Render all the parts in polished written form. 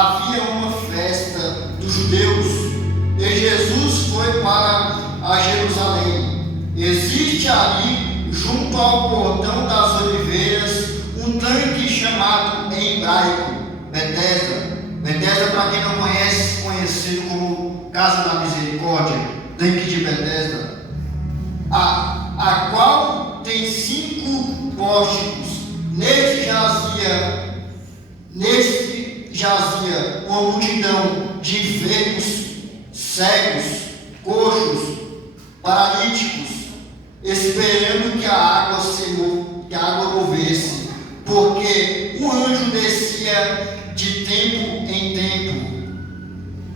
havia uma festa dos judeus e Jesus foi para a Jerusalém. Existe ali, junto ao portão das oliveiras, um tanque chamado em hebraico Betesda. Betesda, para quem não conhece, conhecido como Casa da Misericórdia, tanque de Betesda, a qual tem 5 pórticos. Neste jazia uma multidão de enfermos, cegos, coxos, paralíticos, esperando que a água movesse, porque o anjo descia de tempo em tempo,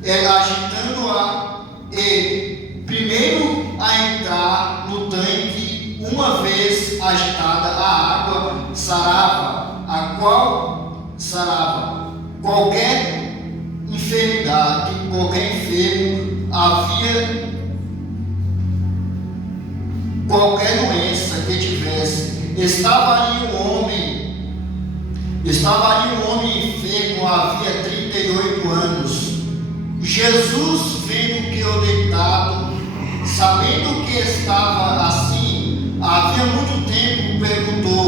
agitando-a, e primeiro a entrar no tanque, uma vez agitada a água, sarava qualquer enfermidade, qualquer enfermo, havia qualquer doença que tivesse. Estava ali um homem enfermo, havia 38 anos. Jesus, vendo que o deitado, sabendo que estava assim, havia muito tempo, perguntou: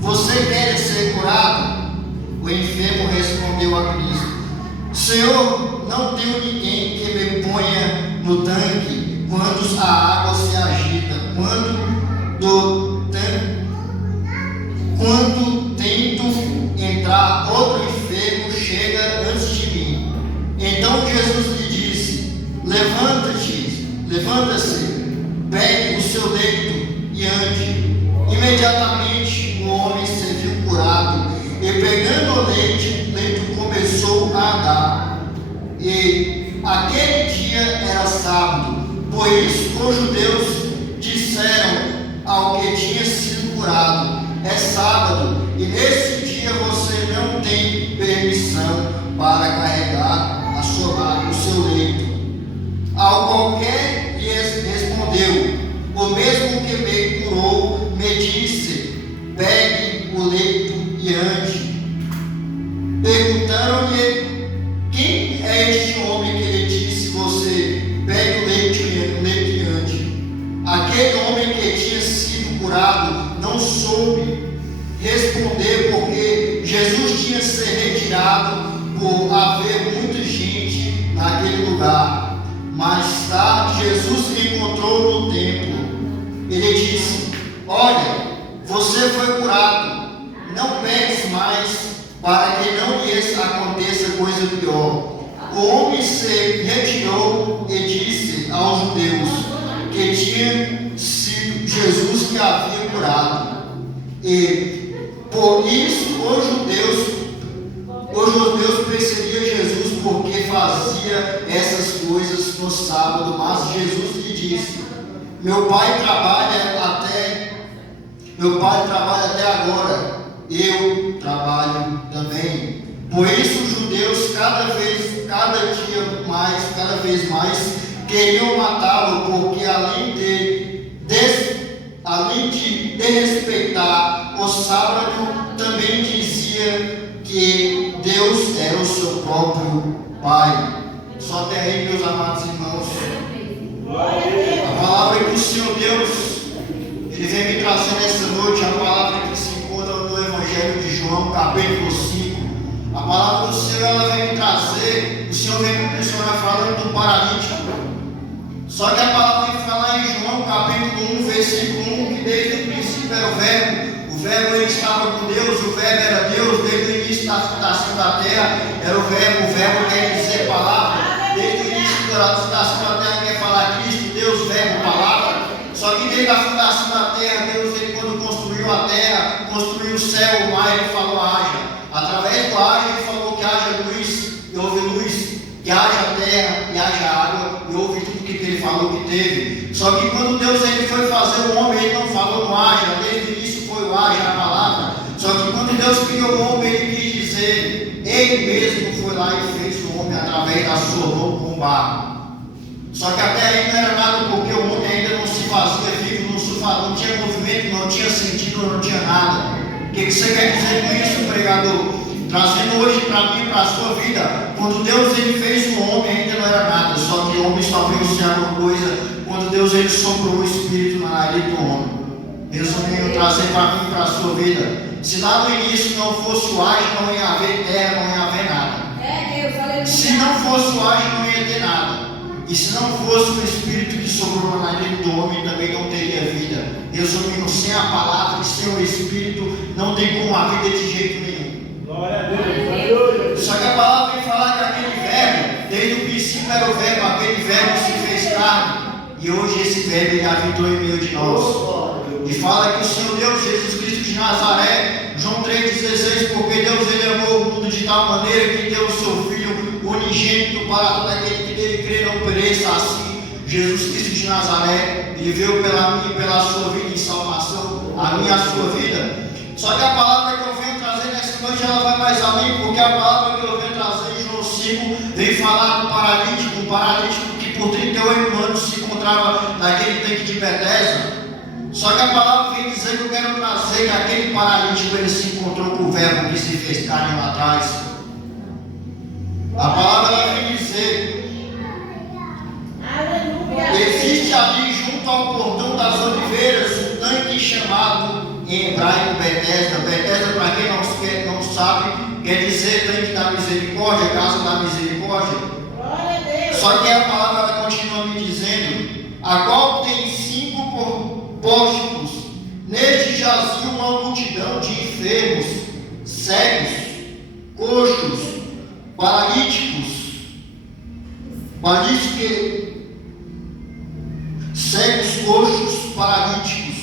você quer ser curado? O enfermo respondeu a Cristo: Senhor, não tenho ninguém que me ponha no tanque quando a água se agita. Quando tento entrar, outro enfermo chega antes de mim. Então Jesus lhe disse: levanta-se, pegue o seu leito e ande. Imediatamente o homem se viu curado, e pegando o leito começou a andar. E aquele dia era sábado. Por isso os judeus disseram ao que tinha sido curado: é sábado, e nesse dia você não tem permissão para carregar o seu leito. Ao qualquer lhes respondeu: o mesmo que me curou me disse: pegue o leito e ande. Perguntaram-lhe: quem é este homem que lhe disse você: pegue o leito e ande? Aquele homem que tinha sido curado não soube responder, porque Jesus tinha se retirado por haver muita gente naquele lugar. Mais tarde Jesus se encontrou no templo. Ele disse: olha, você foi curado, não peques mais, para que não lhes aconteça coisa pior. O homem se retirou e disse aos judeus que tinha sido Jesus que havia curado. E por isso os judeus perseguiam Jesus porque fazia essas coisas no sábado. Mas Jesus lhe disse: meu pai trabalha até agora, eu trabalho também. Por isso os judeus cada vez mais queriam matá-lo, porque além de desrespeitar o sábado, também dizia que Deus era o seu próprio Pai. Só até aí, meus amados irmãos. A palavra que o Senhor Deus, Ele vem me trazer nessa noite, a palavra que se encontra no Evangelho de João, capítulo 5. A palavra do Senhor, ela vem me trazer, o Senhor vem me impressionar falando do paralítico. Só que a palavra vem falar em João, capítulo 1, versículo 1, que desde o princípio era o verbo ele estava com Deus, o verbo era Deus, desde o início da fundação da terra era o verbo quer dizer palavra, desde o início da fundação da terra quer falar Cristo, Deus, verbo, palavra. Só que desde a fundação da terra, Deus, ele, quando construiu a terra, construiu o céu, o mar, ele falou haja. Através do haja, ele falou que haja luz, e houve luz, que haja terra, e haja água, e houve tudo que ele falou que teve. Só que quando Deus ele foi fazer o homem, ele não falou no haja, desde o início foi o haja, a palavra. Só que quando Deus criou o homem, ele quis dizer, ele mesmo foi lá e fez o homem através da sua mão com barro. Só que até aí não era nada, porque o homem ainda não se fazia vivo, não tinha movimento, não tinha sentido, não tinha nada. O que você quer dizer com isso, pregador? trazendo hoje para mim e para a sua vida. Quando Deus ele fez o homem, ainda não era nada, só que o homem só veio ser alguma coisa quando Deus ele soprou o Espírito na nariz do homem. Resumindo, trazer para mim e para a sua vida. Se lá no início não fosse o ágio, não ia haver terra, não ia haver nada. Se não fosse o ágio, não ia ter nada. E se não fosse o Espírito que sobrou na nariz do homem, também não teria vida. Resumindo, sem a palavra e sem o Espírito, não tem como a vida de jeito nenhum. Glória a Deus. Só que a palavra vem falar que aquele verbo, desde o princípio era o verbo, aquele verbo se fez carne. E hoje esse verbo ele habitou em meio de nós. E fala que o Senhor Deus, Jesus Cristo de Nazaré, João 3,16, porque Deus ele amou o mundo de tal maneira que deu o seu Filho unigênito para todo aquele que nele crê não pereça. Assim, Jesus Cristo de Nazaré, ele veio pela minha e pela sua vida em salvação, a minha e a sua vida. Só que a palavra que eu venho trazer nessa noite, ela vai mais além, porque a palavra que eu venho trazer em João 5, vem falar do paralítico, um paralítico que por 38 anos se encontrava naquele tanque de Betesda. Só que a palavra vem dizer que eu quero trazer que aquele paralítico ele se encontrou com o verbo que se fez carne lá atrás. A palavra ela vem dizer: existe ali junto ao Portão das Oliveiras um tanque chamado em hebraico Betesda. Betesda, para quem não sabe, quer dizer tanque da misericórdia, casa da misericórdia. Só que a palavra ela continua me dizendo: a qual tem 5 pórticos, neste jazia uma multidão de enfermos, cegos, coxos, paralíticos, cegos, coxos, paralíticos,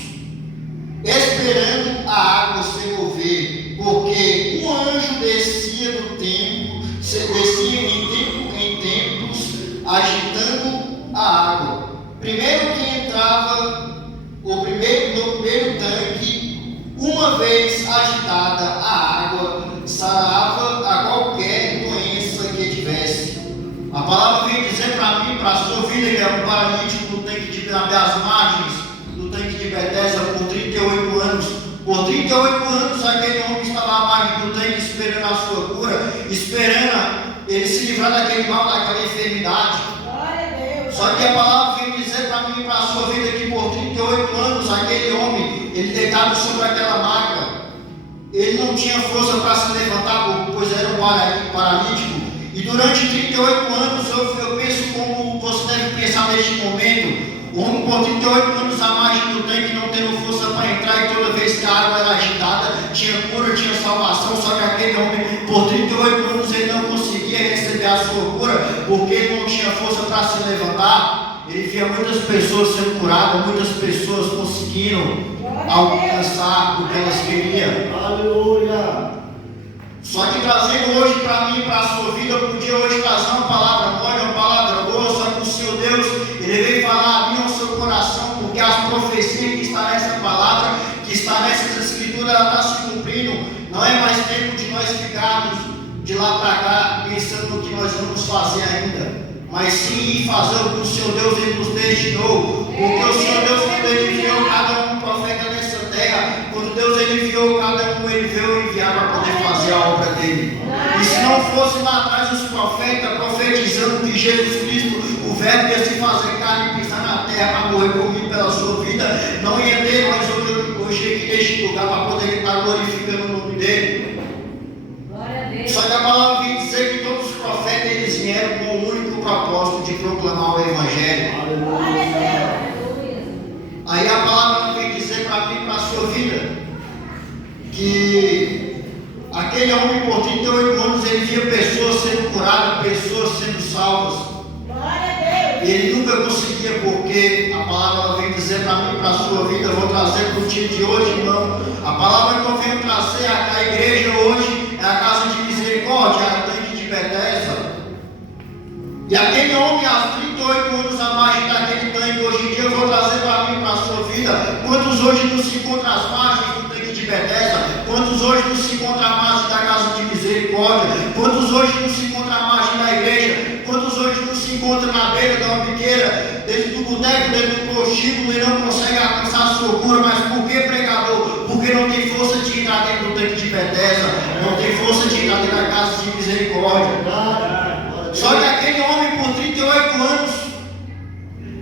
esperando a água se mover, porque um anjo descia no templo, descia em tempos, agitando a água. Primeiro que entrava no primeiro tanque, uma vez agitada a água, sarava a qualquer doença que tivesse. A palavra vem dizer para mim, para a sua vida, que é um paralítico no tanque das margens do tanque de Betesda por 38 anos. Por 38 anos aquele homem estava à margem do tanque esperando a sua cura, esperando ele se livrar daquele mal, daquela enfermidade. Só que a palavra vem dizer para mim e para a sua vida que por 38 anos aquele homem, ele deitado sobre aquela maca, ele não tinha força para se levantar, pois era um paralítico. E durante 38 anos eu penso como você deve pensar neste momento. O homem por 38 anos à margem do tanque, não tendo força para entrar, e toda vez que a água era agitada, tinha cura, tinha salvação. Só que aquele homem por 38 anos ele não conseguia receber a sua cura, porque ele não tinha força para se levantar. Ele via muitas pessoas sendo curadas, muitas pessoas conseguindo alcançar o que elas queriam. Aleluia! Só que trazendo hoje para mim e para a sua vida, eu podia hoje trazer uma palavra boa, uma palavra boa. Só que o Senhor Deus, ele veio falar a mim ao seu coração, porque as profecias que está nessa palavra, que está nessa escritura, ela está se cumprindo. Não é mais tempo de nós ficarmos de lá para cá pensando no que nós vamos fazer ainda, mas sim ir fazer o que o Senhor Deus ele nos destinou. Porque o Senhor Deus, quando ele enviou cada um profeta nessa terra, quando Deus ele enviou cada um, ele veio enviar para poder fazer a obra dele. E se não fosse lá atrás os profetas profetizando que Jesus Cristo, o verbo ia se fazer carne e pisar na terra para morrer por mim pela sua vida, não ia ter mais hoje aqui neste lugar para poder estar glorificando o nome dele. Só que a palavra vem dizer que todos os profetas eles vieram com o único propósito de proclamar o Evangelho. Aí a palavra vem dizer para mim e para a sua vida que aquele homem por 38 anos ele via pessoas sendo curadas, pessoas sendo salvas. E ele nunca conseguia, porque a palavra ela vem dizer para mim e para a sua vida. Eu vou trazer para o dia de hoje, irmão. A palavra que eu venho trazer à igreja hoje é a casa de misericórdia, a tanque de Betesda. E aquele homem, há 38 anos à margem daquele tanque, hoje em dia eu vou trazer para mim e para a sua vida. Quantos hoje não se encontram às margens do tanque de Betesda? Quantos hoje não se encontram à margem da casa de misericórdia? Quantos hoje não se encontram à margem da igreja? Quantos hoje não se encontram na beira da dentro do boteco, dentro do prostíbulo, ele não consegue alcançar a sua cura? Mas por que, pregador? Porque porque não tem força de entrar dentro do tanque de Betesda, não tem força de entrar dentro da casa de misericórdia. Só que aquele homem por 38 anos,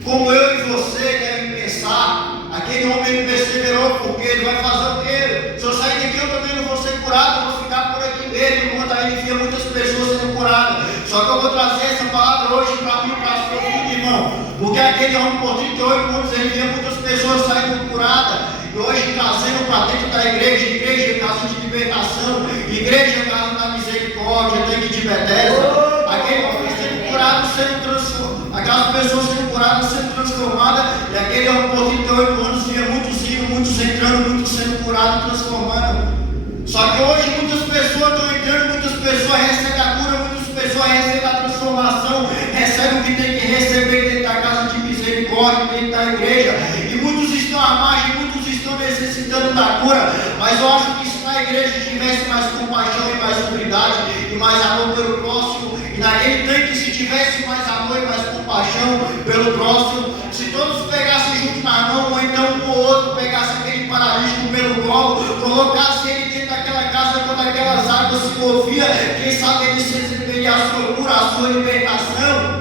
como eu e você devem pensar, aquele homem ele perseverou, porque ele vai fazer o quê? Se eu sair daqui eu também não vou ser curado, eu vou ficar por aqui mesmo, enquanto aí via muitas pessoas sendo curadas. Só que eu vou trazer essa palavra hoje para mim, para a sua vida, irmão, porque aquele homem por 38 anos, ele via muitas pessoas saindo curadas, e hoje trazendo para dentro da igreja, casa de libertação, igreja, casa da misericórdia, tanque de Betesda, aquele homem sendo curado, sendo transformado, aquelas pessoas sendo curadas, sendo transformadas, e aquele homem por 38 anos via muitos indo, muitos entrando, muitos sendo curados, transformando. Só que hoje muitas pessoas estão entrando, muitas pessoas recebem a cura, muitas pessoas recebem a transformação, recebem o que tem que receber dentro da casa de misericórdia, dentro da igreja, e muitos estão à margem, muitos estão necessitando da cura, mas eu acho que se na igreja tivesse mais compaixão e mais humildade e mais amor pelo próximo, e naquele tanque se tivesse mais amor e mais compaixão pelo próximo, se todos pegassem junto na mão, ou então um ou outro pegasse aquele paralítico pelo colo, colocasse ele dentro daquela casa quando aquelas águas se moviam, quem sabe ele receberia a sua cura, a sua libertação.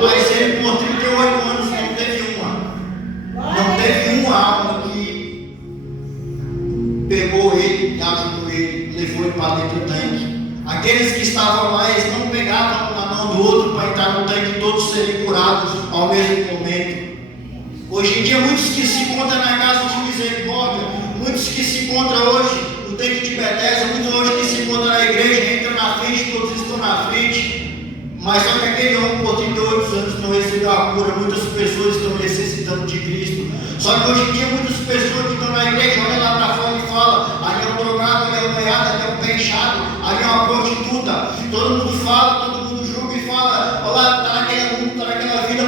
Mas ele por 38 anos não teve uma alma que pegou ele, ajudou ele, levou ele para dentro do tanque. Aqueles que estavam lá, eles não pegavam uma mão do outro para entrar no tanque e todos serem curados ao mesmo momento. Hoje em dia, muitos que se encontram na casa de misericórdia, muitos que se encontram hoje no tanque de Betesda, muitos hoje que se encontram na igreja, entram na frente, todos estão na frente. Mas só que aquele homem por 38 anos não recebeu a cura, muitas pessoas estão necessitando de Cristo. Só que hoje em dia muitas pessoas que estão na igreja olham lá para fora e falam, ali é um drogado, ali é um noiado, ali é um pé inchado, ali é uma prostituta. Todo mundo fala, todo mundo julga e fala, olha lá, está naquele mundo, está naquela vida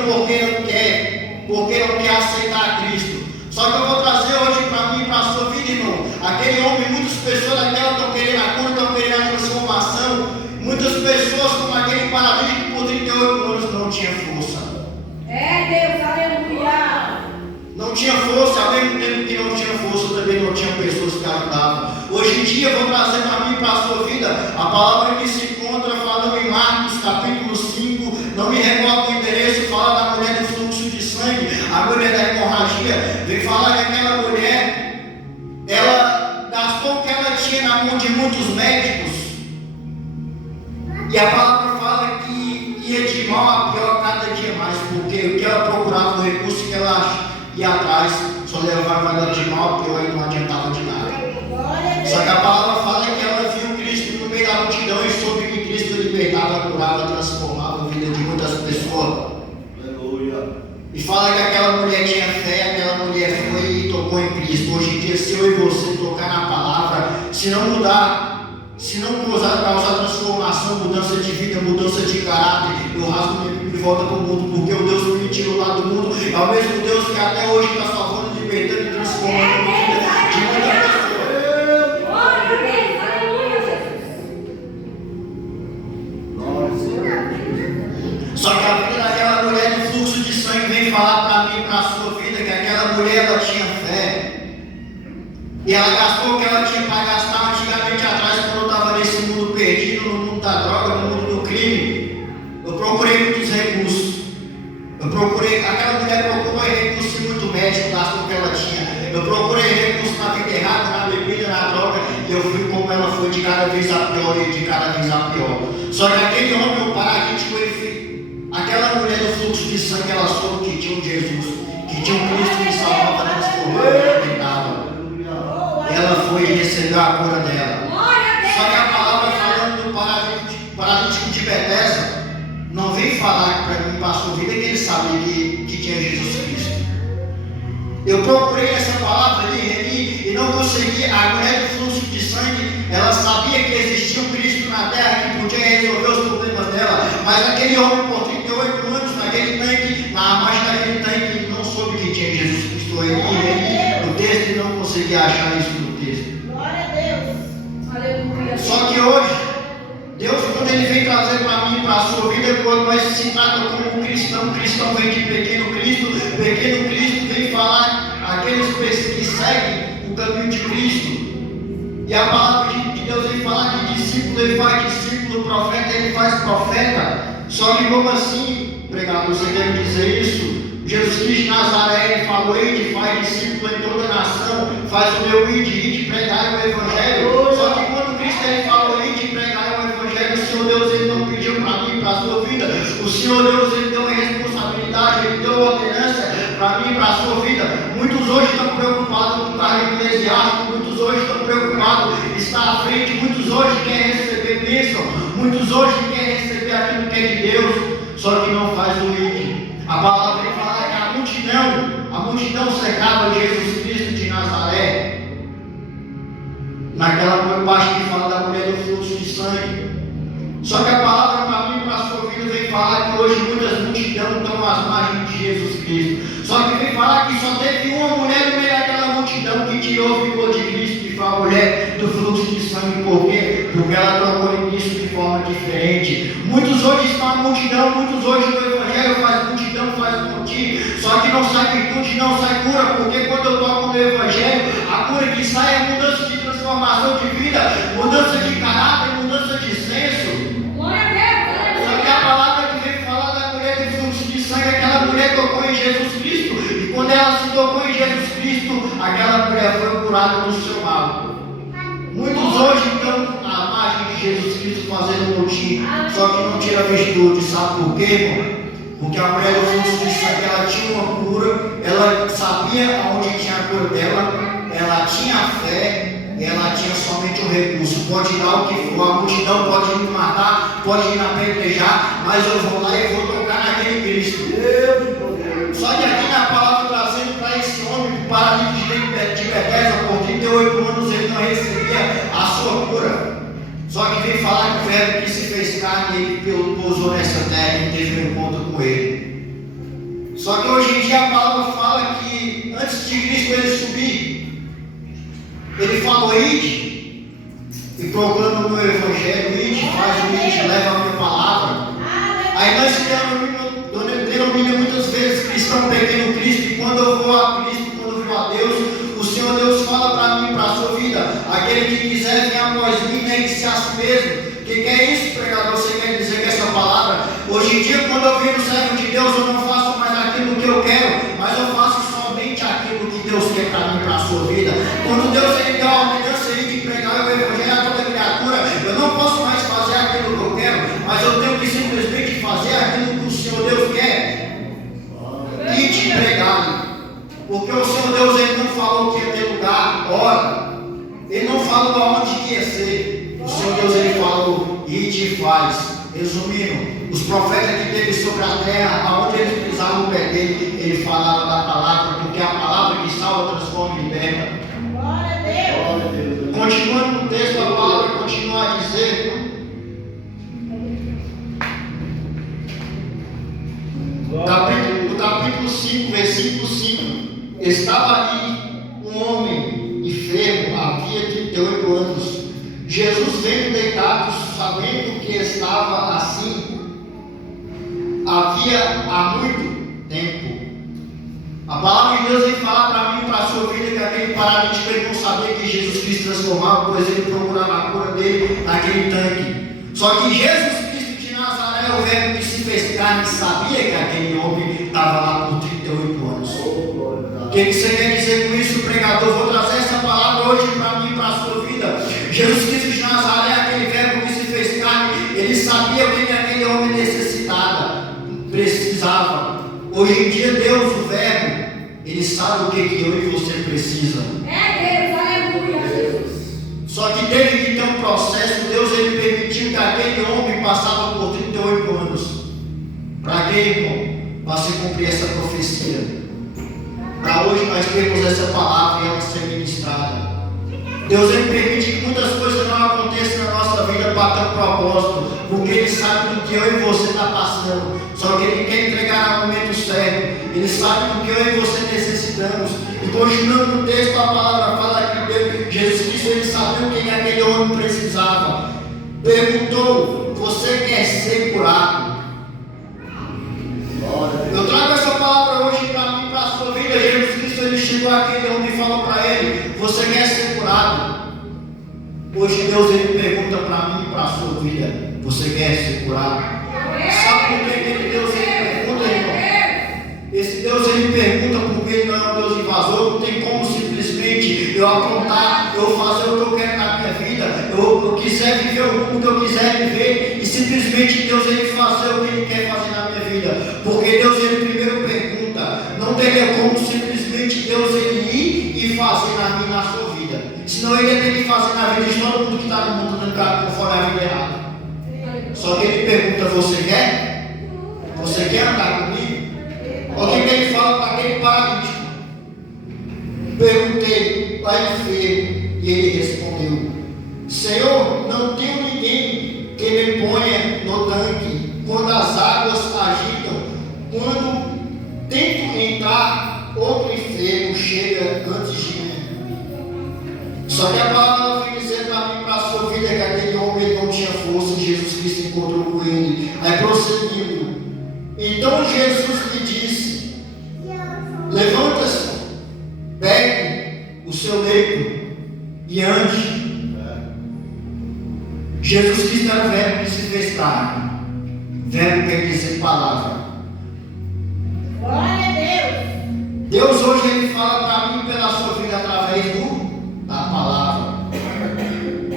porque não quer aceitar a Cristo. Só que eu vou trazer hoje para mim, para a sua vida, irmão, aquele homem, muitas pessoas daquela estão querendo a cura, estão querendo a transformação. Muitas pessoas como aquele paralítico por 38 anos não tinha força. Deus, aleluia. Não tinha força, ao mesmo tempo que não tinha força, também não tinha pessoas que ajudavam. Hoje em dia, eu vou trazer para mim e para a sua vida a palavra que se encontra falando em Marcos capítulo 5, não me recordo o endereço, fala da mulher do fluxo de sangue, a mulher da hemorragia. Vem falar que aquela mulher, ela gastou o que ela tinha na mão de muitos médicos. E a palavra fala que ia de mal a pior cada dia mais, porque o que ela procurava, o recurso que ela ia atrás, só levava ela de mal a pior e não adiantava de nada. Só que a palavra fala que ela viu Cristo no meio da multidão e soube que Cristo libertava, curava, transformava a vida de muitas pessoas. E fala que aquela mulher tinha fé, aquela mulher foi e tocou em Cristo. Hoje em dia, se eu e você tocar na palavra, se não mudar, se não causar transformação, mudança de vida, mudança de caráter, eu rasgo minha Bíblia e volta para o mundo, porque o Deus que me tirou lá do mundo é o mesmo Deus que até hoje está salvando, libertando e transformando a vida de muita pessoa. Glória a Deus, aleluia, Jesus. Só que a vida daquela mulher do fluxo de sangue vem falar para mim e para a sua vida que aquela mulher ela tinha fé. E ela gastou o que ela tinha para gastar antigamente atrás, quando eu estava nesse mundo perdido, no mundo da droga, no mundo do crime. Eu procurei muitos recursos. Aquela mulher procurou recursos muito médico, gastou o que ela tinha. Eu procurei recursos na vida errada, na bebida, na droga, e eu fui como ela foi de cada vez a pior e de cada vez a pior. Só que aquele homem, o paralítico, aquela mulher do fluxo de sangue, ela soube que tinha um Jesus, que tinha um Cristo que salvava, transformava e libertava. Ela foi e recebeu a cura dela. Só que a palavra falando do paralítico de Betesda não vem falar para mim, para a sua vida, que ele sabia que tinha Jesus Cristo. Eu procurei essa palavra ali e não consegui. A mulher do fluxo de sangue, ela sabia que existia um Cristo na terra que podia resolver os problemas dela, mas aquele homem por 38 anos, naquele tanque, na margem daquele tanque, ele não soube que tinha Jesus Cristo. No texto ele não conseguia achar isso no texto. Glória a Deus. Aleluia. Só que hoje, Deus, quando Ele vem trazer para mim, para a sua vida, quando nós se tratamos como cristão, cristão vem de pequeno Cristo vem falar aqueles que seguem o caminho de Cristo. E a palavra de Deus ele fala que discípulo, ele faz discípulo, profeta, ele faz profeta. Só que como assim, pregador, você quer dizer isso? Jesus Cristo de Nazaré, ele falou, ide, faz discípulo em toda a nação, faz o meu ide, pregar o Evangelho. Só que quando Cristo ele falou, ide, pregar o Evangelho, o Senhor Deus ele não pediu para mim, para a sua vida. O Senhor Deus ele deu a responsabilidade, ele deu a ordenança para mim, para a sua vida. Muitos hoje estão preocupados com o cargo eclesiástico, muitos hoje estão preocupados em estar à frente, muitos hoje querem receber bênção, muitos hoje querem receber aquilo que é de Deus, só que não faz o ide. A palavra ele fala que a multidão cercava Jesus Cristo de Nazaré. Naquela parte que fala da mulher do fluxo de sangue. Só que a palavra para mim e para a sua vida vem falar que hoje muitas multidões estão às margens de Jesus Cristo. Só que vem falar que só teve uma mulher no meio daquela multidão que tirou o ficou de Cristo, que foi a mulher do fluxo de sangue. Por quê? Porque ela trocou Cristo de forma diferente. Muitos hoje estão na multidão, muitos hoje no Evangelho faz multidão, faz monte. Só que não sai virtude, não sai cura. Porque quando eu toco no Evangelho, a cura que sai é mudança de transformação de vida, mudança de caráter, mudança de senso. Só que a palavra que vem falar da mulher do fluxo de sangue, aquela mulher tocou em Jesus Cristo, e quando ela se tocou em Jesus Cristo, aquela mulher foi curada do seu mal. Muitos hoje estão à margem de Jesus Cristo fazendo motim, só que não tira virtude, sabe por quê, irmão? Porque a mulher do fluxo de sangue, ela tinha uma cura, ela sabia onde tinha a cura dela, ela tinha fé, e ela tinha somente um recurso. Pode dar o que for, a multidão pode me matar, pode ir na apedrejar, mas eu vou lá e vou tocar naquele Cristo. Só que aqui na palavra trazendo para esse homem, paralítico de Betesda, por 38 anos ele não recebia a sua cura. Só que vem falar que o verbo que se fez carne e ele pousou nessa terra e teve um encontro com ele. Só que hoje em dia a palavra fala que antes de Cristo ele subir, ele falou, ide, e proclama o meu Evangelho, ide, faz o ide, leva a minha palavra. Aí nós denominamos muitas vezes cristão pequeno Cristo, e quando eu vou a Cristo, quando eu vou a Deus, o Senhor Deus fala para mim, para a sua vida, aquele que quiser vir após mim, negue-se a si mesmo. O que é isso, pregador? Você quer dizer que essa palavra, hoje em dia, quando eu viro servo de Deus, eu não faço mais aquilo que eu quero, mas eu faço somente aquilo que Deus quer para mim, para a sua vida. Quando Deus ele dá a ordenança de pregar o Evangelho a toda criatura, eu não posso mais fazer aquilo que eu quero, mas eu tenho que simplesmente fazer aquilo que o Senhor Deus quer e te pregar. Porque o Senhor Deus ele não falou que ia ter lugar, hora, ele não falou aonde que ia ser. O Senhor Deus ele falou e te faz. Resumindo, os profetas que teve sobre a terra, aonde eles pisavam o pé dele, ele falava da palavra, porque a palavra que salva, transforma e liberta. Glória a Deus. Continuando no texto, a palavra continua a dizer, no capítulo 5, versículo 5, estava ali um homem enfermo, havia 38 anos. Jesus veio deitado, sabendo que estava assim, havia há muito tempo. A palavra de Deus vem falar para mim e para a sua vida que aquele paralítico ele não sabia que Jesus Cristo transformava, pois ele procurava a cura dele naquele tanque. Só que Jesus Cristo de Nazaré, o verbo que se fez carne, sabia que aquele homem estava lá por 38 anos. O que você quer dizer com isso, pregador? Vou trazer essa palavra hoje para mim e para a sua vida. Jesus Cristo de Nazaré, aquele verbo que se fez carne, ele sabia o que aquele homem precisava. Hoje em dia, Deus, o verbo, ele sabe o que eu e você precisa. É Deus, aleluia, Jesus. Só que teve que ter um processo. Deus ele permitiu que aquele homem passava por 38 anos. Para quê, irmão? Para se cumprir essa profecia. Para hoje nós termos essa palavra e ela ser ministrada. Deus ele permite que muitas coisas não aconteçam na nossa vida para ter um propósito, porque Ele sabe do que eu e você está passando. Só que Ele quer entregar no momento certo. Ele sabe do que eu e você necessitamos. E continuando no texto, a palavra fala que Deus, Jesus Cristo ele sabia o que aquele homem precisava. Perguntou: você quer ser curado? Eu trago essa palavra hoje para mim, para a sua vida. Jesus Cristo ele chegou àquele homem e Hoje Deus ele pergunta para mim e para a sua vida: você quer ser curado? Sabe por que Deus ele pergunta, irmão? Esse Deus ele pergunta porque ele não é um Deus invasor. Não tem como simplesmente eu apontar, eu fazer o que eu quero na minha vida, eu quiser viver o mundo que eu quiser viver e simplesmente Deus ele fazer o que ele quer fazer na minha vida. Porque Deus ele primeiro pergunta, não teria como simplesmente Deus ele ir e fazer na minha e na sua vida. Senão ele ia ter que fazer na vida de todo mundo que está no mundo andando conforme a vida errada. Só que ele pergunta: você quer? Você quer andar comigo? Olha o que ele fala para aquele paralítico. Perguntei para ele enfermo e ele respondeu: Senhor, não tenho ninguém que me ponha no tanque quando as águas agitam. Quando tento entrar, outro enfermo chega antes de mim. Só que a palavra foi dizer para mim, para a sua vida, que aquele homem não tinha força. Jesus Cristo encontrou com ele. Aí prosseguindo. Então Jesus lhe disse: levanta-se, pegue o seu leito e ande. Jesus Cristo era o verbo que se fez carne. Verbo quer dizer palavra. Glória a Deus. Deus hoje ele fala para mim pela sua vida através da palavra.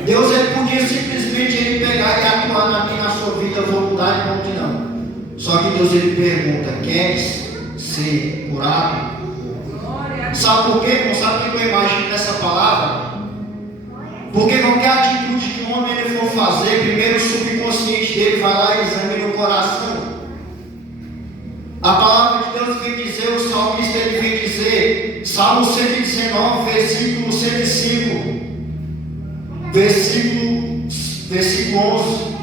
Deus ele podia simplesmente ele pegar e atuar na minha, na sua vida, eu vou mudar e ponto não. Só que Deus ele pergunta: queres ser curado? Sabe por quê, irmão? Sabe o que eu imagino nessa palavra? Porque qualquer atitude que um homem ele for fazer, primeiro o subconsciente dele vai lá e examina o coração. A palavra de Deus vem dizer, o salmista ele vem dizer, Salmo 119, versículo 105, versículo 11: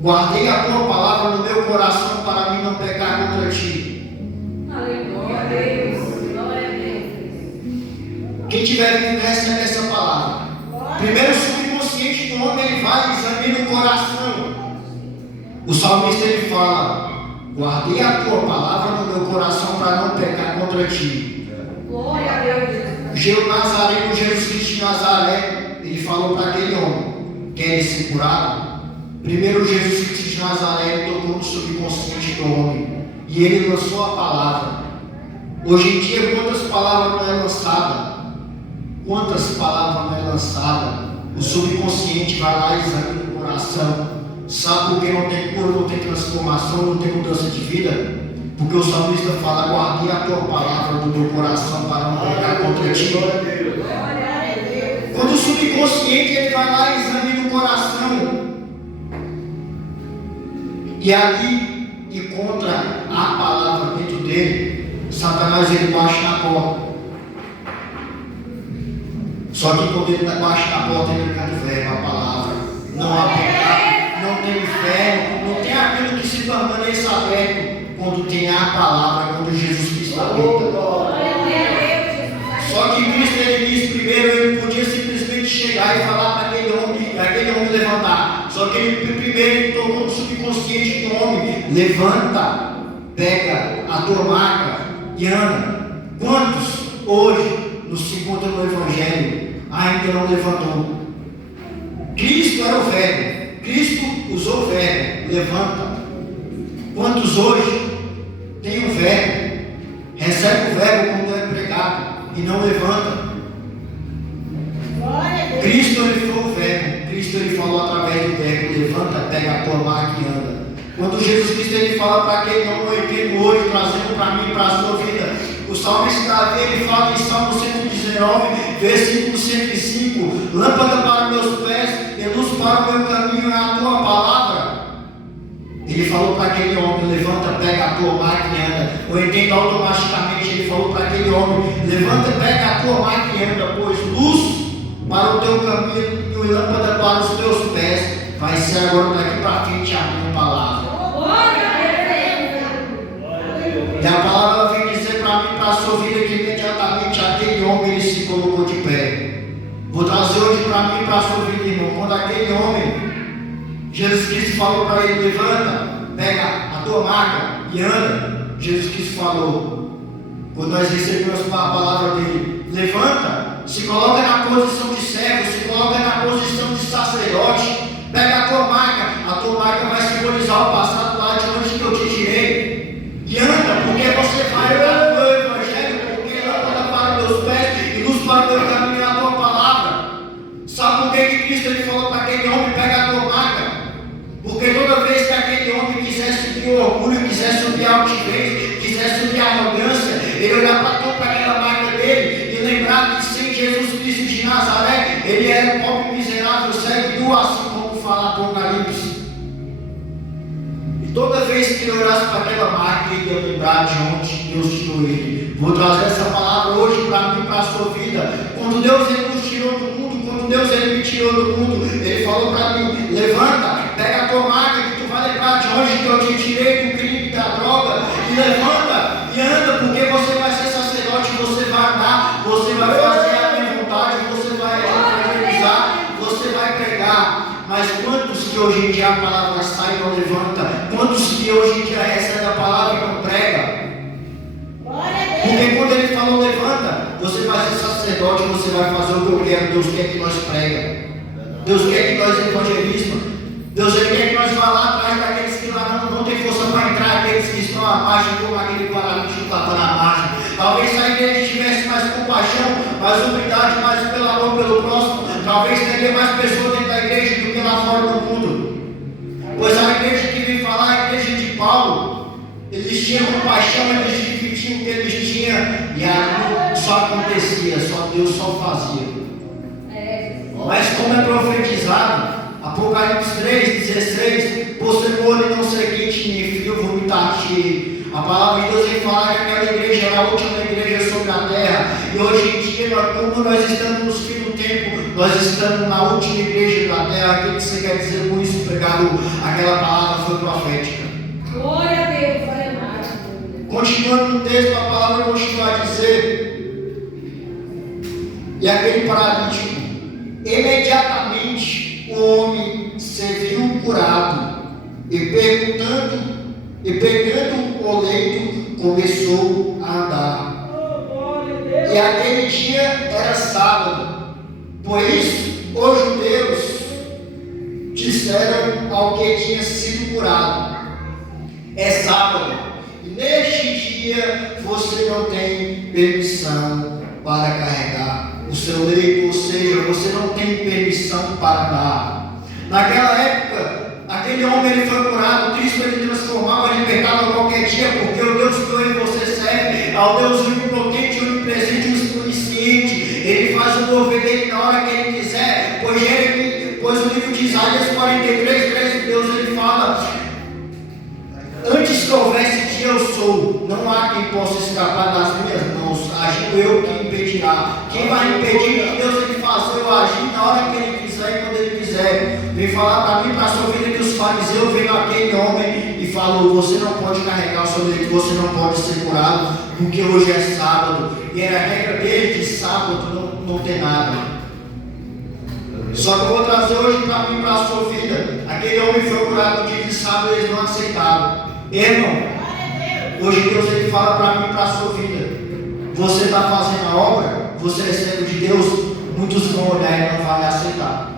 guardei a tua palavra no meu coração para mim não pecar contra ti. Aleluia a Deus. Glória a Deus. Quem tiver vivência nessa palavra, primeiro o subconsciente do homem ele vai e examina o coração. O salmista ele fala: guardei a tua palavra no meu coração para não pecar contra ti. Glória a Deus. O Nazareno, Jesus Cristo de Nazaré, ele falou para aquele homem: queres ser curado? Primeiro Jesus Cristo de Nazaré tocou no subconsciente do homem e ele lançou a palavra. Hoje em dia, quantas palavras não é lançada? Quantas palavras não é lançada? O subconsciente vai lá e examina o coração. Sabe por que não tem cura, não tem transformação, não tem mudança de vida? Porque o salmista fala: guardei a tua palavra no meu coração para não pecar contra ti. Quando o subconsciente ele vai lá e examina o coração, e ali encontra a palavra dentro dele, Satanás ele bate na porta. Só que quando ele bate na porta, ele canta o verbo, a palavra. Não há pecado, não tem inferno, não tem aquilo que se permaneça aberto quando tem a palavra, quando Jesus Cristo habita. Só que Cristo ele diz primeiro, ele podia simplesmente chegar e falar para aquele homem levantar. Só que ele primeiro tocou no subconsciente do homem: levanta, pega a tua maca e anda. Quantos hoje nos se encontram no Evangelho ainda não levantou? Cristo era o verbo, Cristo usou o verbo, levanta. Quantos hoje tem o verbo, recebe o verbo quando é pregado e não levanta? Cristo ele foi o verbo, Cristo ele falou através do verbo: levanta, pega a tua maca e anda. Quando Jesus Cristo ele fala para aquele homem, eu entendo hoje, trazendo para mim e para a sua vida, o salmista Davi ele fala em Salmo 119, versículo 105: lâmpada para meus pés e luz para o meu caminho é a tua palavra. Ele falou para aquele homem: levanta, pega a tua maca e anda. Eu entendo automaticamente, ele falou para aquele homem: levanta, pega a tua maca e anda, pois luz para o teu caminho e lâmpada para os teus pés vai ser agora daqui para frente a minha palavra. E a palavra vem dizer para mim, para a sua vida, que imediatamente aquele homem ele se colocou de pé. Vou trazer hoje para mim e para a sua vida, irmão. Quando aquele homem, Jesus Cristo falou para ele: levanta, pega a tua maca e anda. Jesus Cristo falou, quando nós recebemos a palavra dele: levanta, se coloca na posição de servo, se coloca na posição de sacerdote. Pega a tua marca vai simbolizar o passado lá de onde que eu te tirei. E anda, porque você vai andar no meu evangelho, porque lâmpada para os meus pés e luz para o meu caminho é a tua palavra. Sabe por que Cristo ele falou para aquele homem: pega a tua marca? Porque toda vez que aquele homem quiser subir o orgulho, quiser subir a altivez, quiser subir a arrogância, ele olhar para aquela marca dele e lembrar que sem Jesus Cristo de Nazaré, ele era um pobre miserável, cego e nu, assim como fala Apocalipse. E toda vez que ele olhasse para aquela marca, ele ia lembrar de onde Deus tirou ele. Vou trazer essa palavra hoje para mim e para a sua vida. Quando Deus ele nos tirou do mundo, quando Deus ele me tirou do mundo, ele falou para mim: levanta, pega a tua marca, que tu vai lembrar de onde que eu te tirei do crime, da droga, e levanta e anda, porque você vai ser sacerdote, você vai andar, você vai fazer a minha vontade, você vai evangelizar, você vai pregar. Mas quantos que hoje em dia a palavra sai e não levanta? Quantos que hoje em dia recebem a palavra e não prega? Porque quando ele falou levanta, você vai ser sacerdote, você vai fazer o que eu quero. Deus quer que nós prega, Deus quer que nós evangelizemos, Deus quer que nós vá lá atrás daqueles que lá não tem força para entrar, aqueles que estão à margem, como aquele paralítico que estava na margem. Talvez se a igreja tivesse mais compaixão, mais humildade, mais pelo amor pelo próximo, talvez teria mais pessoas dentro da igreja do que lá fora do mundo. Pois a igreja que vem falar, a igreja de Paulo, eles tinham compaixão, eles dividiam o que eles tinham, e aí só acontecia, só Deus só fazia. Mas como é profetizado, Apocalipse 3:16, por ser morno e não ser quente nem frio, vomitar-te. A palavra de Deus vem falar que aquela igreja era a última igreja sobre a terra. E hoje em dia, como nós estamos no fim do tempo, nós estamos na última igreja da terra. O que você quer dizer com isso, pregador? Aquela palavra foi profética. Glória a Deus, aleluia. Continuando no texto, a palavra continua a dizer: e aquele paralítico, imediatamente o homem se viu curado, e pegando o leito, começou a andar. E aquele dia era sábado, por isso os judeus disseram ao que tinha sido curado: é sábado, e neste dia você não tem permissão para carregar o seu leito, ou seja, você não tem permissão para andar. Naquela época, aquele homem ele foi curado, Cristo ele transformava, libertava qualquer dia, porque o Deus que eu e você serve, ao Deus onipotente, onipresente, onisciente, ele faz o mover dele na hora que ele quiser, pois o livro de Isaías 43:13, Deus ele fala: antes que houvesse dia eu sou, não há quem possa escapar das minhas mãos, agindo eu que impedirá. Quem vai impedir que Deus ele faça eu agir na hora que ele quiser e quando ele quiser? Vem falar para mim, para a sua vida, que os fariseus veio aquele homem e falou: você não pode carregar o seu leito, você não pode ser curado, porque hoje é sábado. E era a regra dele de sábado não ter nada. Só que eu vou trazer hoje para mim, para a sua vida. Aquele homem foi curado no dia de sábado e eles não aceitaram. Irmão, hoje Deus ele fala para mim, para a sua vida: você está fazendo a obra, você é servo de Deus, muitos vão olhar e não vai aceitar.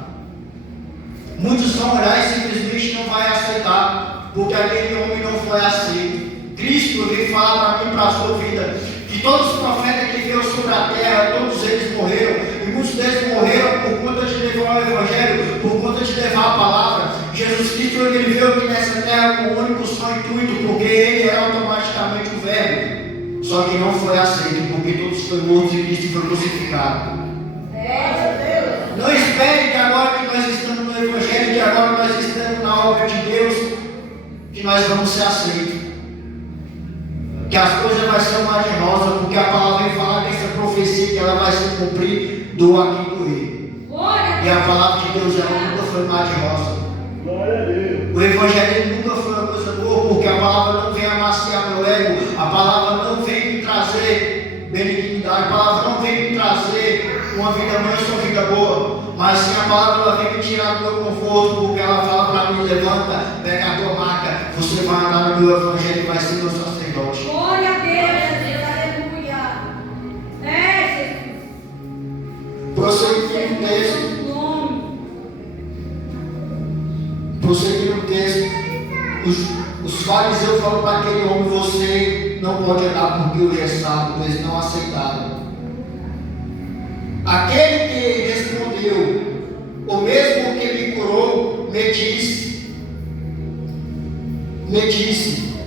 Muitos vão olhar e simplesmente não vai aceitar, porque aquele homem não foi aceito. Cristo veio falar para mim, para a sua vida, que todos os profetas que veio sobre a terra, todos eles morreram, e muitos deles morreram por conta de levar o evangelho, por conta de levar a palavra. Jesus Cristo ele veio aqui nessa terra com o único só intuito, porque ele era automaticamente o verbo, só que não foi aceito, porque todos foram mortos e Cristo foi crucificado. Não espere que agora que nós estamos no evangelho, que agora nós estamos na obra de Deus, que nós vamos ser aceitos, que as coisas vão ser marginosas, porque a palavra vem falar que essa profecia que ela vai se cumprir do aqui do ele. E a palavra de Deus ela nunca foi marginosa. O evangelho nunca foi uma coisa boa, porque a palavra não vem amaciar meu ego, a palavra não vem me trazer benignidade, a palavra não vem me trazer uma vida mansa, uma vida boa, mas sim a palavra ela vem me tirar do meu conforto, porque ela fala para mim: levanta, pega a tua marca, você vai andar no meu evangelho e vai ser meu sacerdote. Glória a Deus, aleluia. Jesus. Prosseguindo o texto, os fariseus falam para aquele homem: você não pode andar porque hoje é sábado. Eles não aceitaram. Aquele que respondeu, o mesmo que me curou, me disse: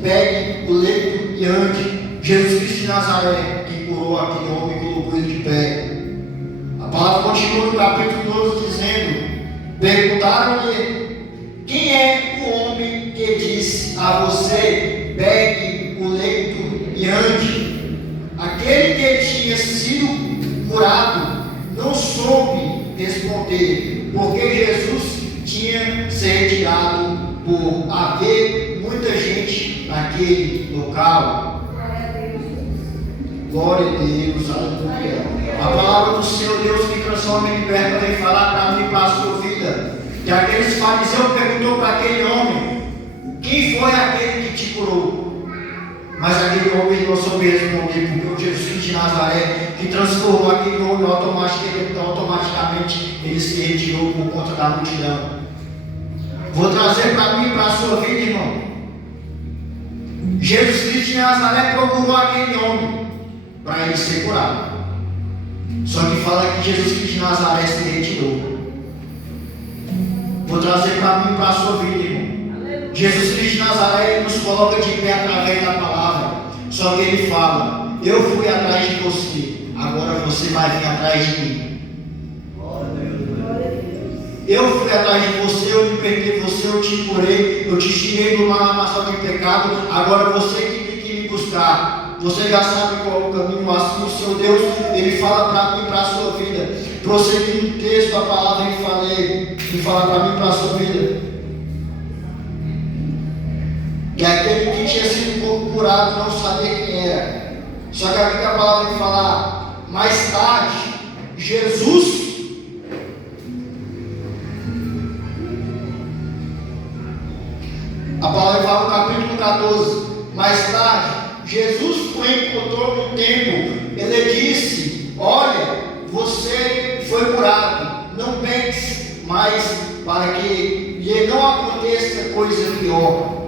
pegue o leito e ande. Jesus Cristo de Nazaré, que curou aquele homem e colocou ele de pé. A palavra continua no capítulo 12 dizendo: perguntaram-lhe: quem é o homem que disse a você: pegue o leito e ande? Aquele que tinha sido curado não soube responder, porque Jesus tinha se retirado por haver muita gente naquele local. Glória a Deus, aleluia. A palavra do Senhor Deus que transforma e liberta vem falar para mim e para a sua vida. Que aqueles fariseus perguntou para aquele homem: quem foi aquele que te curou? Mas aquele homem não soube responder, porque o Jesus Cristo de Nazaré, que transformou aquele homem automaticamente, ele se retirou por conta da multidão. Vou trazer para mim e para a sua vida, irmão. Jesus Cristo de Nazaré procurou aquele homem para ele ser curado. Só que fala que Jesus Cristo de Nazaré se retirou. Vou trazer para mim e para a sua vida, irmão. Jesus Cristo de Nazaré, ele nos coloca de pé através da palavra. Só que ele fala: eu fui atrás de você, agora você vai vir atrás de mim. Eu fui atrás de você, eu libertei você, eu te curei, eu te tirei do mal, amassal de pecado. Agora você que tem que me buscar. Você já sabe qual é o caminho. Assim o Senhor Deus, ele fala para mim e para a sua vida. Prosseguindo o texto, a palavra ele fala para mim e para a sua vida. Que aquele que tinha sido curado não sabia quem era. Só que aqui a palavra vai falar: mais tarde, Jesus, a palavra fala no capítulo 14, mais tarde, Jesus o encontrou no templo. Ele disse: olha, você foi curado, não peques mais, para que lhe não aconteça coisa pior.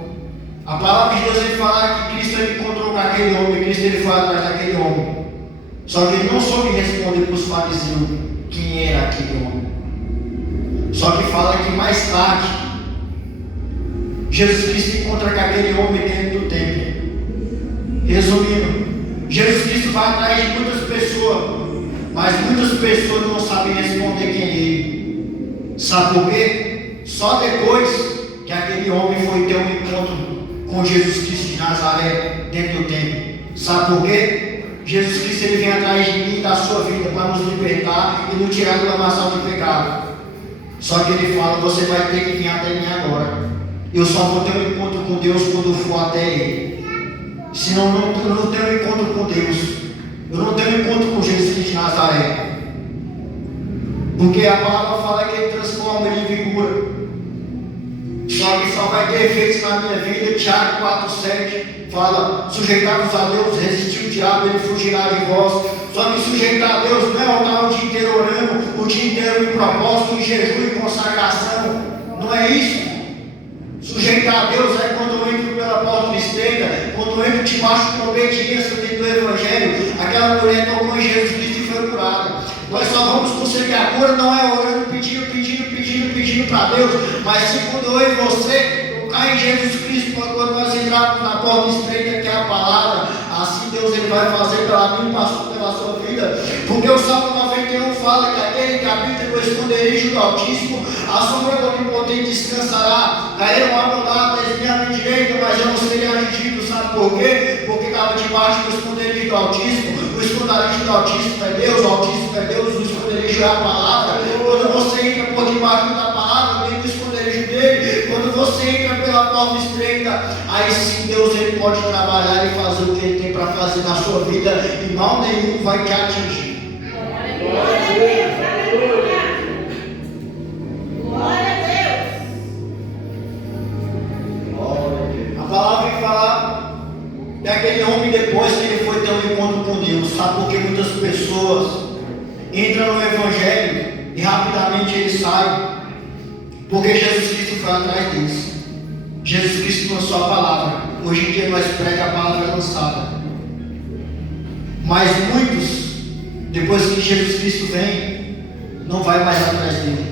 A palavra de Deus ele fala que Cristo ele encontrou com aquele homem, Cristo ele foi atrás daquele homem. Só que ele não soube responder para os fariseus quem era aquele homem. Só que fala que mais tarde, Jesus Cristo encontra com aquele homem dentro do templo. Resumindo, Jesus Cristo vai atrás de muitas pessoas, mas muitas pessoas não sabem responder quem é ele. Sabe por quê? Só depois que aquele homem foi ter um encontro com Jesus Cristo de Nazaré dentro do templo. Sabe por quê? Jesus Cristo ele vem atrás de mim e da sua vida para nos libertar e nos tirar do lamaçal de pecado. Só que ele fala: você vai ter que vir até mim agora. Eu só vou ter um encontro com Deus quando eu for até Ele. Senão eu não tenho um encontro com Deus. Eu não tenho um encontro com Jesus Cristo de Nazaré. Porque a palavra fala que Ele transforma, Ele vigora. Só que só vai ter efeitos na minha vida. Tiago 4,7 fala: sujeitai-vos a Deus, resistir o diabo, ele fugirá de vós. Só que sujeitar a Deus não é orar o dia inteiro orando, o dia inteiro em propósito, em jejum e consagração. Não é isso. Sujeitar a Deus é quando eu entro pela porta estreita, quando eu entro debaixo de obediência dentro do Evangelho. Aquela mulher tomou em Jesus Cristo e foi curada. Nós só vamos conseguir a cura, não é orando, pedindo para Deus, mas sim quando eu e você tocar em Jesus Cristo, quando nós entrarmos na porta estreita que é a palavra. Assim Deus ele vai fazer pela mim e pela sua vida. Porque o Salmo 91 fala que aquele que habita no esconderijo do Altíssimo, a sombra do Onipotente descansará. Caíram a 10 mil à minha direita, mas eu não serei atingido. Sabe por quê? Porque estava debaixo do esconderijo do Altíssimo. O esconderijo do Altíssimo é Deus, o Altíssimo é Deus, o esconderijo é a palavra. Quando você entra por debaixo da palavra, dentro do esconderijo dele, quando você entra pela porta estreita, aí sim Deus ele pode trabalhar e fazer o que ele tem para fazer na sua vida, e mal nenhum vai te atingir. Glória a Deus, aleluia. Glória a Deus. A palavra vem falar daquele homem depois que ele foi ter um encontro com Deus. Sabe por que muitas pessoas entra no Evangelho e rapidamente ele sai, porque Jesus Cristo foi atrás deles. Jesus Cristo lançou a palavra. Hoje em dia nós pregamos a palavra lançada. Mas muitos, depois que Jesus Cristo vem, não vai mais atrás dele.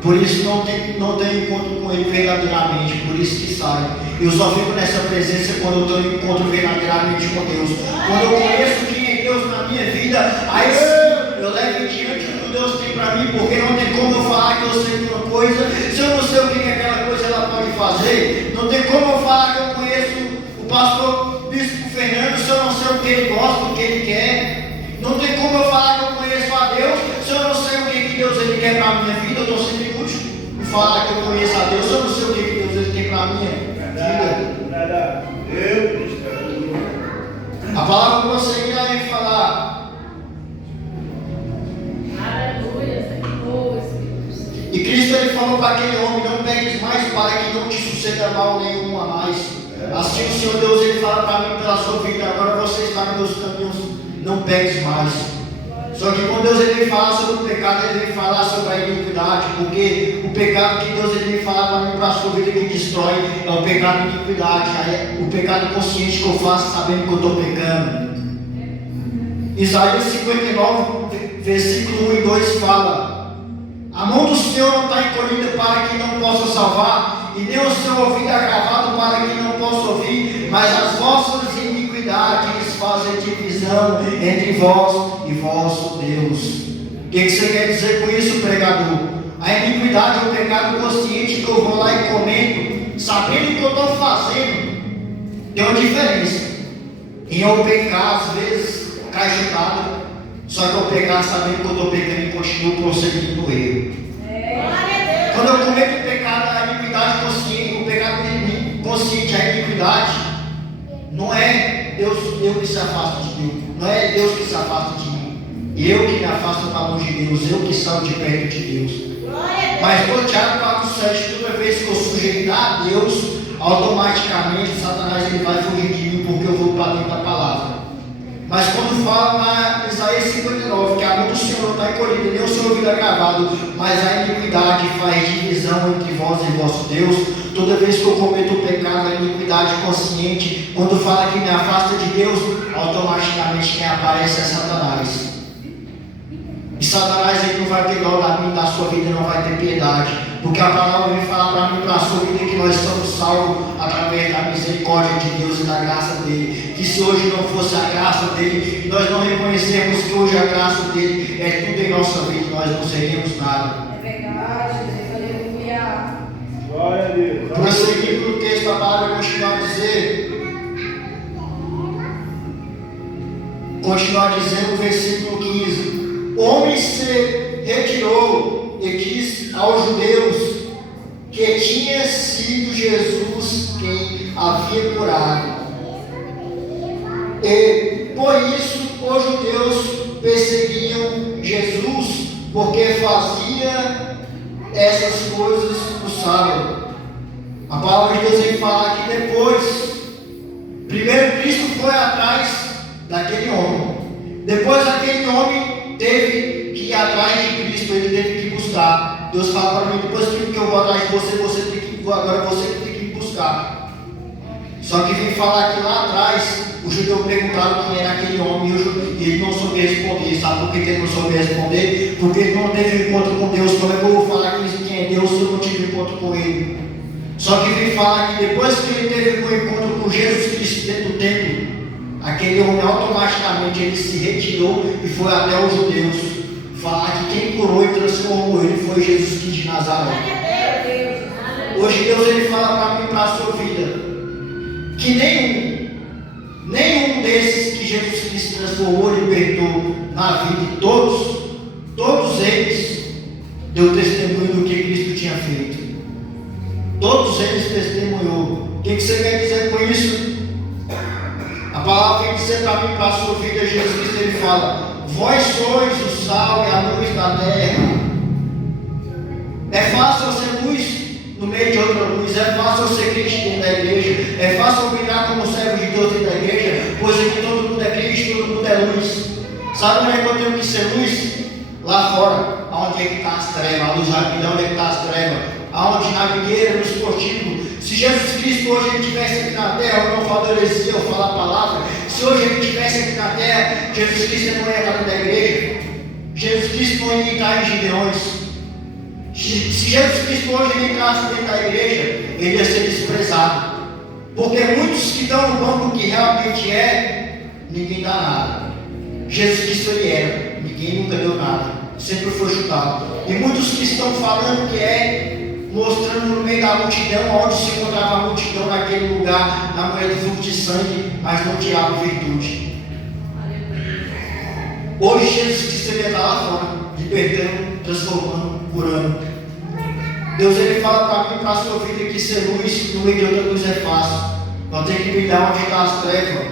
Por isso não tem encontro com ele verdadeiramente. Por isso que sai. Eu só fico nessa presença quando eu tenho encontro verdadeiramente com Deus. Quando eu conheço quem é Deus na minha vida, aí sim eu levo em diante o que Deus tem para mim. Porque não tem como eu falar que eu sei de uma coisa, se eu não sei o que aquela coisa ela pode fazer. Não tem como eu falar que eu conheço o pastor Bispo Fernando, se eu não sei o que ele gosta, o que ele quer. Não tem como eu falar que eu conheço a Deus, se eu não sei o que Deus ele quer para a minha vida. Eu estou sendo inútil em falar que eu conheço a Deus, se eu não sei o que Deus ele tem para a minha vida. A palavra prosseguirá em falar. Aleluia, Senhor, Espírito Santo. E Cristo ele falou para aquele homem: não pegues mais para que não te suceda mal nenhum a mais. Assim o Senhor Deus ele fala para mim pela sua vida: agora você está nos meus caminhos, não pegues mais. Só que quando Deus ele vem falar sobre o pecado, ele vem falar sobre a iniquidade, porque o pecado que Deus ele vem falar para mim, para a sua vida, que destrói, é o pecado de iniquidade, é o pecado consciente que eu faço sabendo que eu estou pecando. Isaías 59, versículo 1 e 2 fala: a mão do Senhor não está encolhida para que não possa salvar, e nem o seu ouvido agravado para que não possa ouvir, mas as vossas iniquidades fazem divisão entre vós e vosso Deus. O que você quer dizer com isso, pregador? A iniquidade é o pecado consciente que eu vou lá e comento, sabendo o que eu estou fazendo. Tem uma diferença em eu pecar, às vezes, cajudado, só que eu pecar sabendo que eu estou pecando e continuo prosseguindo no erro. Quando eu cometo o pecado, a iniquidade consciente, o pecado consciente, a iniquidade, não é Deus que se afasta de Deus, não é Deus que se afasta de mim, eu que me afasto para longe de Deus, eu que saio de perto de Deus. Mas no Tiago 4,7, toda vez que eu sujeitar a Deus, automaticamente Satanás ele vai fugir de mim, porque eu vou para dentro da palavra. Mas quando fala na Isaías 59, que a mão do Senhor não está encolhida, nem o seu ouvido agravado, mas a iniquidade faz divisão entre vós e vosso Deus. Toda vez que eu cometo o pecado, a iniquidade consciente, quando fala que me afasta de Deus, automaticamente quem aparece é Satanás. E Satanás ele não vai ter dó da mim, da sua vida, não vai ter piedade. Porque a palavra vem falar para mim, para a sua vida, que nós somos salvos através da misericórdia de Deus e da graça dele. Que se hoje não fosse a graça dele, e nós não reconhecermos que hoje a graça dele é tudo em nossa vida, nós não seríamos nada. É verdade, Deus, aleluia. Glória a Deus. Prosseguindo no texto, a palavra continuar a dizer. Continuar dizendo no versículo 15: o homem se retirou e disse aos judeus que tinha sido Jesus quem havia curado. E por isso os judeus perseguiam Jesus, porque fazia essas coisas no sábado. A palavra de Deus vem falar que depois, primeiro Cristo foi atrás daquele homem. Depois aquele homem teve que ir atrás de Cristo, ele teve que buscar. Deus fala para mim: depois que eu vou atrás de você, agora você tem que me buscar. Só que vem falar que lá atrás, os judeus perguntaram quem era aquele homem e ele não soube responder. Sabe por que ele não soube responder? Porque ele não teve encontro com Deus. Como é que eu vou falar quem é Deus se eu não tive encontro com ele? Só que vem falar que depois que ele teve um encontro com Jesus Cristo dentro do templo, aquele homem automaticamente ele se retirou e foi até os judeus falar que quem curou e transformou ele foi Jesus Cristo de Nazaré. Hoje Deus ele fala para mim e para a sua vida que nenhum desses que Jesus Cristo transformou, libertou na vida de todos eles deu testemunho do que Cristo tinha feito. Todos eles testemunhou. O que você quer dizer com isso? A palavra vem dizer para mim e para a sua vida. Jesus Cristo ele fala: vós sois o sal e a luz da terra. É fácil ser luz no meio de outra luz, é fácil ser crente dentro da igreja, é fácil brilhar como servo de Deus dentro da igreja, pois aqui todo mundo é Cristo, todo mundo é luz. Sabe onde é que eu tenho que ser luz? Lá fora, aonde é que está as trevas, a luz rápida, onde é que está as trevas, aonde na videira, no esportivo. Se Jesus Cristo hoje ele estivesse aqui na terra, eu não falo heresia, eu falo a palavra. Se hoje ele estivesse aqui na terra, Jesus Cristo não ia estar dentro da igreja. Jesus Cristo não ia entrar em Gideões. Se Jesus Cristo hoje ele entrasse dentro da igreja, ele ia ser desprezado. Porque muitos que estão no banco que realmente é, ninguém dá nada. Jesus Cristo ele era, ninguém nunca deu nada, sempre foi chutado. E muitos que estão falando que é, mostrando no meio da multidão, onde se encontrava a multidão naquele lugar, na moeda do fluxo de sangue, mas não tirava virtude. Hoje Jesus Cristo ele está lá fora, libertando, transformando, curando. Deus ele fala para mim, para a sua vida, que ser luz no meio de outra luz é fácil. Nós temos que brilhar onde está as trevas,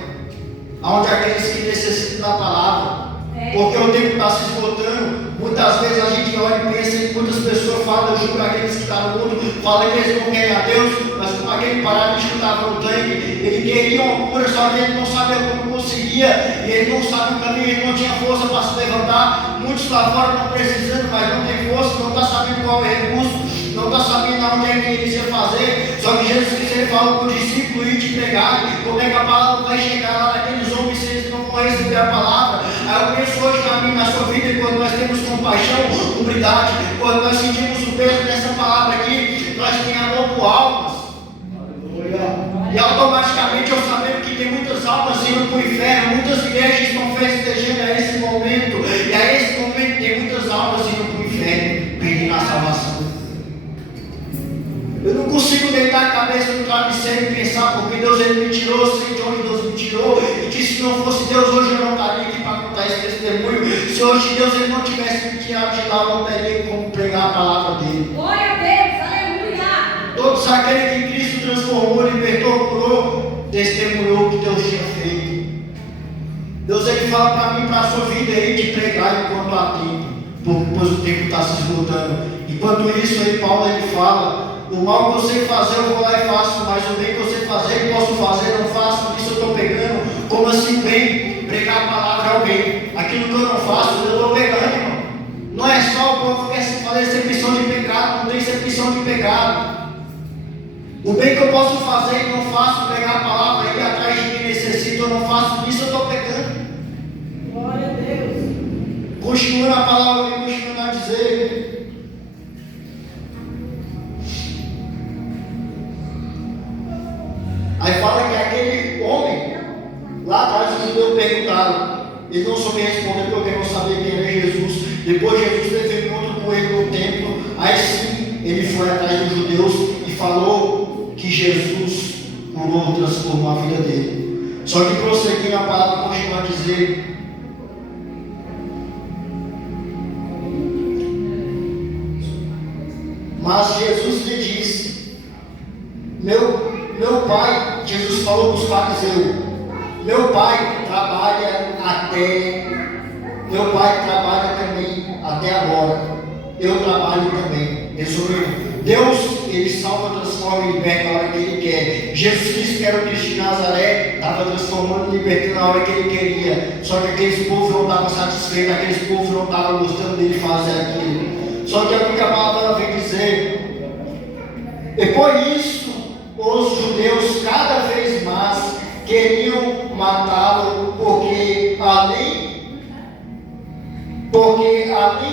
onde aqueles que necessitam da palavra. Porque o tempo está se esgotando. Muitas vezes a gente olha e pensa que muitas pessoas falam, eu juro, aqueles que estão no mundo, falam que eles não querem a Deus, mas como aquele paralítico estava no tanque, ele queria uma cura, só que ele não sabia como conseguia, e ele não sabe o caminho, ele não tinha força para se levantar. Muitos lá fora estão precisando, mas não tem força, não está sabendo qual é o recurso, não está sabendo onde é que eles iam fazer. Só que Jesus Cristo ele fala para o discípulo ir te pregar, como é que a palavra vai chegar lá naqueles homens se eles não vão receber a palavra. Aí eu penso hoje na minha, na sua vida, quando nós temos compaixão, humildade, quando nós sentimos o peso dessa palavra aqui, nós temos amor por almas. E automaticamente eu sabendo que tem muitas almas indo para o inferno, muitas igrejas estão festejando a esse momento, e a esse momento tem muitas almas indo para o inferno, pedindo a salvação. Eu não consigo deitar a cabeça no travesseiro e pensar, porque Deus ele me tirou, eu sei de onde Deus me tirou, e que se não fosse Deus hoje eu não estaria aqui para contar esse testemunho. Se hoje Deus ele não tivesse me tirado de lá, eu não teria como pregar a palavra dele. Glória a Deus, aleluia. Todos aqueles que Cristo transformou, libertou, curou, testemunhou o que Deus tinha feito. Deus ele fala para mim, para a sua vida aí, de pregar enquanto há tempo, pois o tempo está se esgotando. Enquanto isso aí, Paulo ele fala, o mal que você fazer eu vou lá e faço, mas o bem que você fazer eu posso fazer, eu não faço, isso eu estou pegando. Como assim bem? Pregar a palavra ao bem. Aquilo que eu não faço, eu estou pegando, irmão. Não é só o povo que quer se fazer acepção de pecado, não tem acepção de pecado. O bem que eu posso fazer e não faço, pregar a palavra, ir atrás de quem necessita, eu não faço, isso eu estou pegando. Glória a Deus. Continua na palavra, continua a dizer. Aí fala que aquele homem, lá atrás os judeus perguntaram, eles não souberam responder porque não sabiam quem era Jesus. Depois Jesus teve um encontro com ele no templo, aí sim ele foi atrás dos judeus e falou que Jesus curou, transformou a vida dele. Só que prosseguindo a palavra, continua a dizer, mas Jesus lhe disse, meu pai, Jesus falou para os fariseus, meu pai trabalha também até agora, eu trabalho também. Resumindo, Deus ele salva, transforma e liberta na hora que ele quer. Jesus Cristo, que era o Cristo de Nazaré, estava transformando e libertando na hora que ele queria. Só que aqueles povos não estavam satisfeitos, aqueles povos não estavam gostando dele fazer aquilo. Só que é o que a palavra vem dizer. E por isso os judeus cada vez mais queriam matá-lo, porque além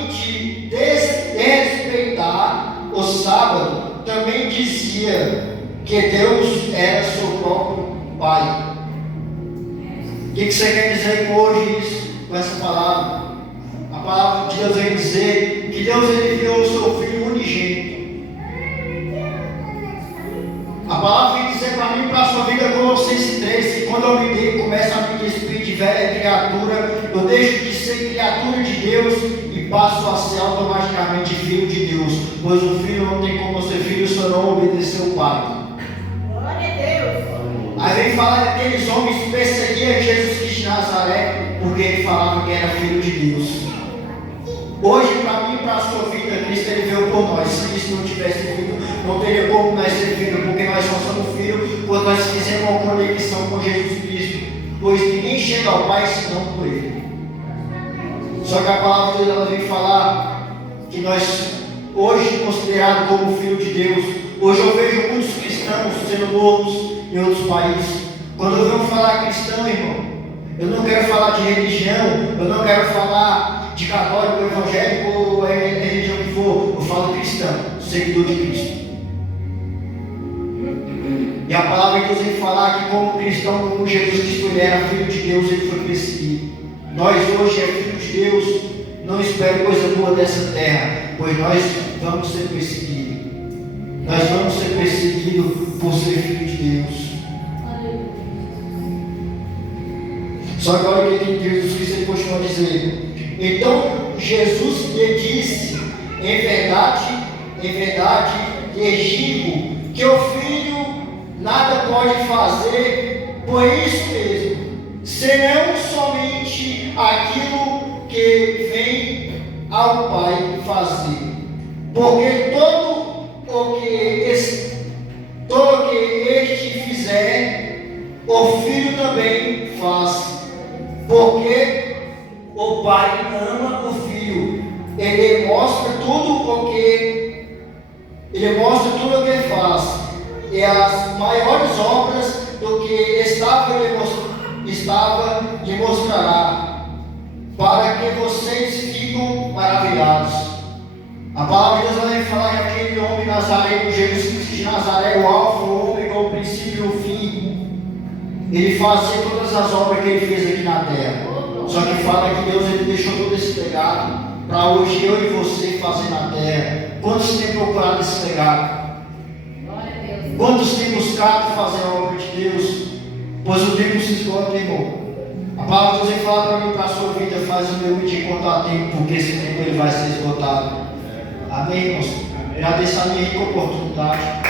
de desrespeitar o sábado, também dizia que Deus era seu próprio Pai. O que você quer dizer com hoje isso, com essa palavra? A palavra de Deus vem dizer que Deus ele enviou o seu Filho unigênito. A palavra vem dizer para mim, para a sua vida, Colossenses 3, que quando eu me dei, começa a me despir de velha criatura, eu deixo de ser criatura de Deus e passo a ser automaticamente filho de Deus, pois o filho não tem como ser filho se não obedecer o Pai. Glória a Deus. Aí vem falar que aqueles homens perseguiam Jesus Cristo de Nazaré, porque ele falava que era filho de Deus. Hoje, para mim e para a sua vida, Cristo ele veio por nós. Se Cristo não tivesse vindo, não teria como nós ser filhos, porque nós só somos filhos quando nós fizemos uma conexão com Jesus Cristo. Pois ninguém chega ao Pai senão por Ele. Só que a palavra de Deus ela vem falar que nós, hoje considerados como filho de Deus, hoje eu vejo muitos cristãos sendo mortos em outros países. Quando eu venho falar cristão, irmão, eu não quero falar de religião, eu não quero falar de católico, evangélico ou religião que for, eu falo cristão, seguidor de Cristo. E a palavra de Deus vem falar que como cristão, como Jesus Cristo ele era filho de Deus, ele foi perseguido. Nós hoje é filho de Deus, não espere coisa boa dessa terra, pois nós vamos ser perseguidos. Nós vamos ser perseguidos por ser filho de Deus. Só que olha o que Jesus Cristo ele continua a dizer. Então Jesus lhe disse, em verdade, lhe digo que o filho nada pode fazer por isso mesmo, senão somente aquilo que vem ao Pai fazer. Porque todo o que este fizer, o filho também faz. Porque o Pai ama o Filho, ele mostra tudo o que faz, e as maiores obras do que estava lhe mostrará, para que vocês fiquem maravilhados. A palavra de Deus vai falar que aquele homem Nazareno, Jesus Cristo de Nazaré, o alfa, o ômega, o princípio e o fim, ele fazia todas as obras que ele fez aqui na terra. Só que fala que Deus ele deixou todo esse legado para hoje eu e você fazer na terra. Quantos têm procurado esse legado? Quantos têm buscado fazer a obra de Deus? Pois o tempo se esgota, irmão. A palavra de Deus fala para mim, para a sua vida, faz o meu de contar tempo, porque esse tempo ele vai ser esgotado. Amém, irmãos? Agradeço a minha rica oportunidade.